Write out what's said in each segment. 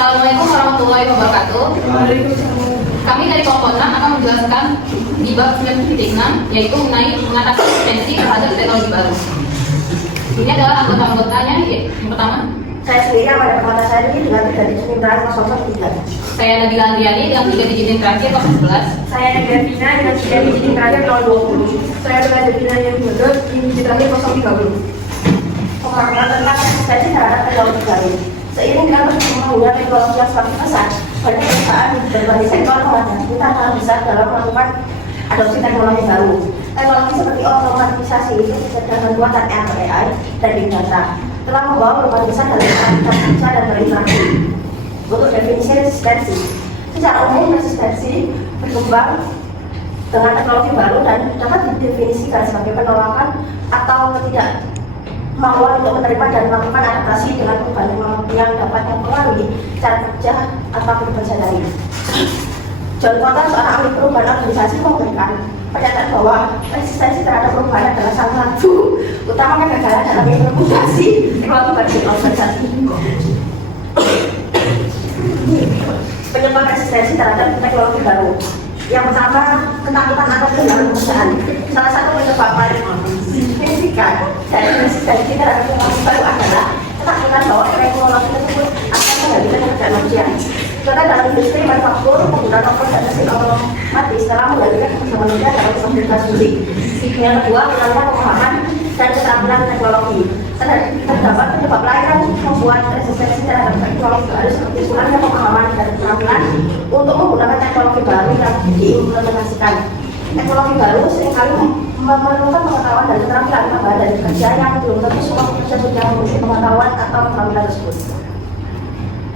Assalamualaikum warahmatullahi wabarakatuh. Kami dari kelompok 6 akan menjelaskan di bab 9.6 yaitu mengenai mengatasi resistensi terhadap teknologi baru. Ini adalah anggota-anggotanya. Yang pertama, saya sendiri yang pada pertama saya ini dengan dari Cimindra 003. Saya Nabila Andriani dengan 3 digit yang terakhir 011. Saya Nadia Vina dengan 3 digit yang terakhir 020. Saya Belajar Vina yang bodoh di digit terakhir 030. Pemahaman tentang resistensi terhadap teknologi baru. Seiring dengan perkembangan teknologi yang semakin pesat, banyak perusahaan di berbagai sektor menghadapi tantangan besar dalam melakukan adopsi teknologi baru. Teknologi seperti otomatisasi, kecerdasan buatan atau AI, dan big data telah membawa perubahan besar dalam aktivitas kerja dan berinteraksi. Untuk definisi resistensi, secara umum resistensi berkembang dengan teknologi baru dan dapat didefinisikan sebagai penolakan atau ketidakmauan untuk menerima dan melakukan adaptasi dengan perubahan teknologi yang dapat mempengaruhi cara kerja atau bekerja dari. John Cotton, seorang ahli perubahan organisasi, memberikan pernyataan bahwa resistensi terhadap perubahan adalah salah satu utama kegagalan dalam implementasi teknologi baru di organisasi. Penyebab resistensi terhadap teknologi baru. Yang pertama, ketakutan atau kehilangan pekerjaan. Salah satu penyebab paling signifikan dari resistensi terhadap teknologi baru adalah ketakutan bahwa teknologi tersebut akan menggantikan pekerjaan manusia. Contoh dalam industri manufaktur, penggunaan robot dan mesin otomatis telah menggantikan pekerjaan manusia dalam produktivitas musik. Yang kedua, kurangnya pemahaman dan keterampilan teknologi. Terdapat penyebab lain yang membuat resistensi terhadap teknologi baru seperti kurangnya pemahaman dan keterampilan untuk menggunakan teknologi baru yang diimplementasikan. Teknologi baru seringkali memerlukan pengetahuan dan keterampilan tambahan dari kerja yang belum tentu semua pekerja sudah memiliki pengetahuan atau keterampilan tersebut.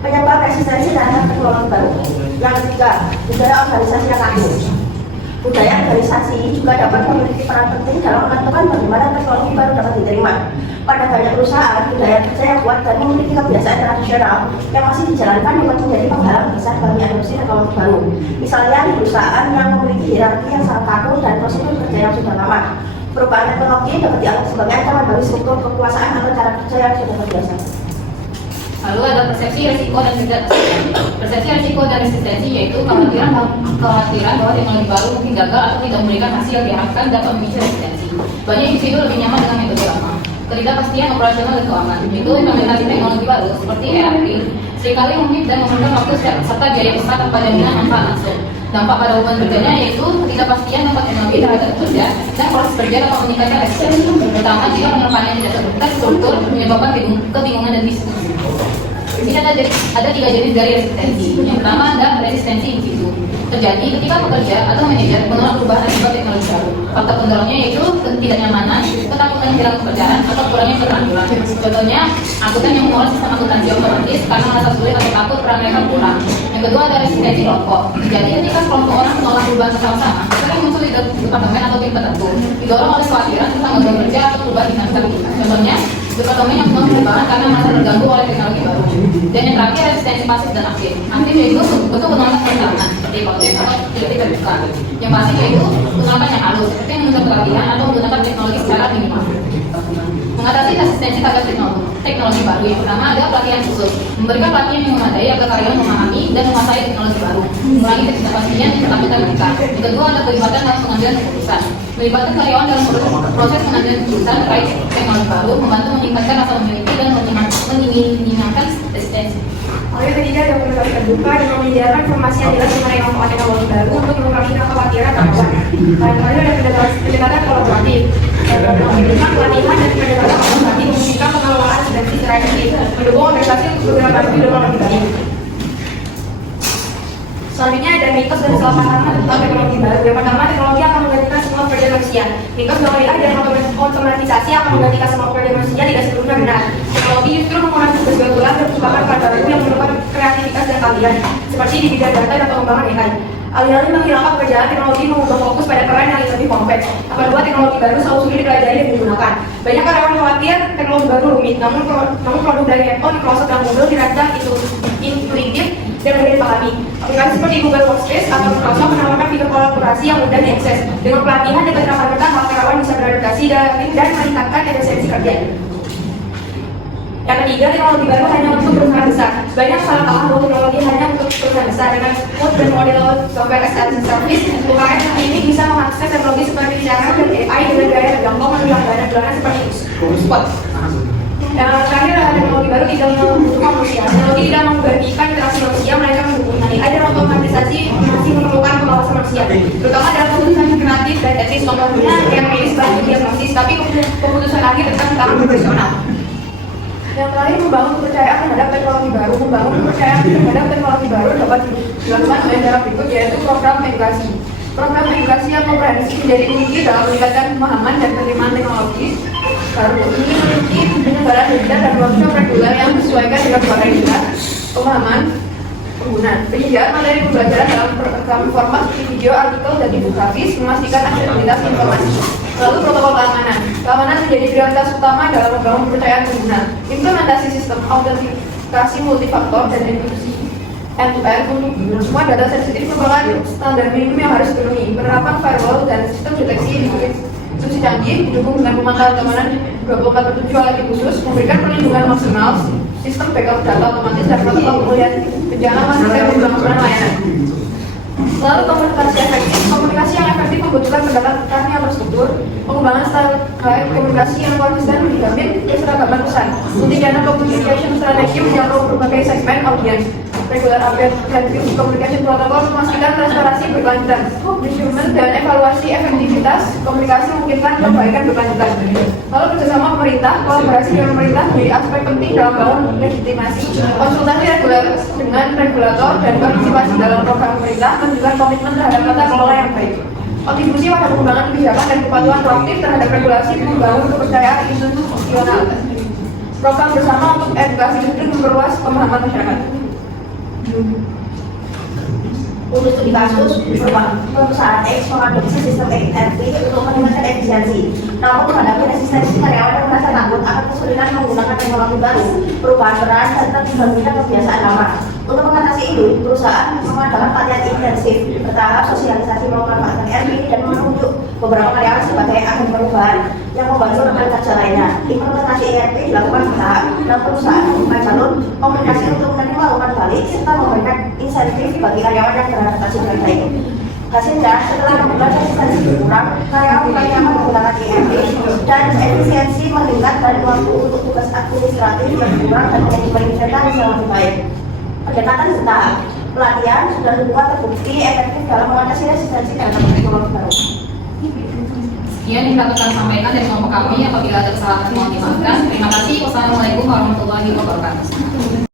Penyebab resistensi terhadap teknologi baru. Yang ketiga, budaya organisasi yang kaku. Budaya organisasi juga dapat memiliki peran penting dalam menentukan bagaimana teknologi baru dapat diterima. Pada banyak perusahaan, budaya kerja yang kuat dan memiliki kebiasaan tradisional yang masih dijalankan dapat menjadi penghalang besar bagi adopsi teknologi baru. Misalnya di perusahaan yang memiliki hierarki yang sangat kaku dan prosedur kerja yang sudah lama. Perubahan teknologi dapat dianggap sebagai ancaman bagi struktur kekuasaan atau cara kerja yang sudah terbiasa. Lalu ada persepsi risiko dan persepsi risiko dan resistensi, yaitu kekhawatiran bahwa teknologi baru mungkin gagal atau tidak memberikan hasil yang diharapkan dapat memicu resistensi. Banyak individu lebih nyaman dengan metode lama. Ketidakpastian operasional dan keuangan, yaitu implementasi teknologi baru seperti ERP seringkali rumit dan memerlukan waktu serta biaya besar tanpa jaminan manfaat langsung. Dampak pada hubungan kerjanya yaitu ketidakpastian dampak teknologi terhadap kerja dan proses kerja dapat meningkatkan resistensi, terutama jika penerapannya tidak terstruktur menyebabkan kebingungan dan diskusi. Di sini ada 3 jenis dari resistensi. Yang pertama ada resistensi individu. Terjadi ketika pekerja atau manajer menolak perubahan akibat teknologi baru. Faktor pendorongnya yaitu ketidaknyamanan, ketakutan kehilangan pekerjaan, atau kurangnya keterampilan. Contohnya, akuntan yang menolak sistem akuntansi otomatis karena merasa sulit atau takut peran mereka kurang. Yang kedua ada resistensi kelompok. Jadi ketika kelompok orang menolak perubahan bersama-sama, sering muncul di departemen atau tim tertentu, didorong oleh kekhawatiran tentang gangguan kerja atau perubahan dinamika. Contohnya, departemen yang menolak perubahan karena merasa terganggu oleh teknologi baru. Dan yang terakhir resistensi pasif dan aktif. Aktif yaitu bentuk penolakan perencanaan seperti hipotesa atau kritik terbuka. Yang pasif yaitu penolakan yang halus seperti menunda pelatihan atau menggunakan teknologi secara minimal. Mengatasi resistensi terhadap teknologi baru, yang pertama ada pelatihan khusus. Memberikan pelatihan yang memadai agar karyawan memahami dan menguasai teknologi baru. Mengurangi ketidakpastian dan ketakutan mereka. Yang kedua ada pelibatan dalam pengambilan keputusan. Melibatkan karyawan dalam proses pengambilan keputusan terkait teknologi baru, membantu meningkatkan rasa memiliki dan meningkatkan resistensi. Lalu yang ketiga ada komunikasi terbuka dan menyediakan informasi yang jelas mengenai manfaat teknologi baru untuk mengurangi kekhawatiran karyawan. Lalu ada pendekatan kolaboratif. Memberikan pelatihan dan pendekatan kolaboratif memungkinkan pengelolaan resistensi secara efektif, mendukung organisasi untuk bergerak maju dengan lebih baik. Selanjutnya ada mitos dan kesalahpahaman tentang teknologi baru. Yang pertama, teknologi akan menggantikan semua pekerjaan manusia. Mitos bahwa AI dan otomatisasi akan menggantikan semua pekerjaan manusia tidak sepenuhnya benar. Teknologi justru mengurangi tugas berulang dan merupakan peran baru yang memerlukan kreativitas dan keahlian, seperti di bidang data dan pengembangan AI. Alih-alih menghilangkan pekerjaan, teknologi mengubah fokus pada peran yang lebih kompleks. Yang kedua, teknologi baru selalu sulit dipelajari dan digunakan. Banyak karyawan khawatir teknologi baru rumit, namun produk dari Apple, Microsoft, dan Google dirancang intuitif dan mudah dipahami. Aplikasi seperti Google Workspace atau Microsoft menawarkan fitur kolaborasi yang mudah diakses. Dengan pelatihan dan keterampilan, maka karyawan bisa beradaptasi dan meningkatkan efisiensi kerja. Yang ketiga, teknologi baru hanya untuk perusahaan besar. Banyak salah paham bahwa teknologi hanya untuk perusahaan besar. Dengan mood dan model software as a service, UKM ini bisa mengakses teknologi seperti cara dan AI dengan gaya terjangkau melalui langganan seperti Spot. Yang terakhir adalah teknologi baru tidak membutuhkan manusia. Teknologi tidak menggantikan interaksi manusia, mereka mendukungnya. Ada otomatisasi masih memerlukan pengawasan manusia, terutama dalam keputusan kreatif dan etis. Contohnya yang medis baru diagnosis, tapi keputusan akhir tetap di tangan profesional. Yang terakhir, membangun kepercayaan terhadap teknologi baru. Membangun kepercayaan terhadap teknologi baru dapat dilakukan dengan cara berikut, yaitu program edukasi. Program edukasi yang komprehensif menjadi kunci dalam meningkatkan pemahaman dan penerimaan teknologi baru. Ini memiliki penyebaran webinar dan workshop reguler yang disesuaikan dengan kebutuhan pemahaman pengguna. Penyediaan materi pembelajaran dalam format video, artikel, dan infografis memastikan aksesibilitas informasi. Lalu protokol keamanan. Keamanan menjadi prioritas utama dalam membangun kepercayaan pengguna. Implementasi sistem autentikasi multifaktor dan enkripsi end-to-end untuk semua data sensitif merupakan standar minimum yang harus dipenuhi. Penerapan firewall dan sistem deteksi instruksi canggih didukung dengan pemantauan keamanan 24/7 alat khusus, memberikan perlindungan maksimal, sistem backup data otomatis dan protokol pemulihan bencana masih membangun layanan. Lalu komunikasi efektif. Komunikasi yang efektif membutuhkan pendekatan yang terstruktur, pengembangan style komunikasi yang konsisten dijamin keseragaman pesan. Multi-channel communication strategi menjangkau berbagai segmen audiens. Regular update dan communication protokol memastikan transparansi berkelanjutan. Measurement dan evaluasi efektivitas komunikasi memungkinkan perbaikan berkelanjutan. Lalu kerjasama pemerintah, kolaborasi dengan pemerintah menjadi aspek penting dalam membangun legitimasi. Konsultasi reguler dengan regulator dan partisipasi dalam program pemerintah menunjukkan komitmen terhadap tata kelola yang baik. Kontribusi pada pengembangan kebijakan dan kepatuhan proaktif terhadap regulasi membangun kepercayaan institusional. Program bersama untuk edukasi publik memperluas pemahaman masyarakat. Untuk studi kasus, perusahaan X mengadopsi sistem ERP untuk meningkatkan efisiensi. Namun menghadapi resistensi karyawan yang merasa takut akan kesulitan menggunakan teknologi baru, perubahan peran, serta dibandingkan kebiasaan lama. Untuk mengatasi ini, perusahaan mengadakan pelatihan intensif bertahap sosialisasi memanfaatkan ERP dan menunjuk beberapa karyawan sebagai agen perubahan yang membantu rekan kerja lainnya. Implementasi ERP dilakukan bertahap dan perusahaan membuka jalur komunikasi untuk menerima umpan balik serta memberikan insentif bagi karyawan yang beradaptasi dengan baik. Hasilnya, setelah membuat resistensi berkurang, karyawan mulai nyaman menggunakan ERP dan efisiensi meningkat dari waktu untuk tugas administratif yang berkurang dan menjadi inventaris yang lebih baik. Pendekatan bertahap, pelatihan sudah dibuat terbukti efektif dalam mengatasi resistensi terhadap teknologi baru. Sekian yang dapat kami sampaikan dari kelompok kami. Apabila ada kesalahan mohon dimaafkan. Terima kasih. Wassalamualaikum warahmatullahi wabarakatuh.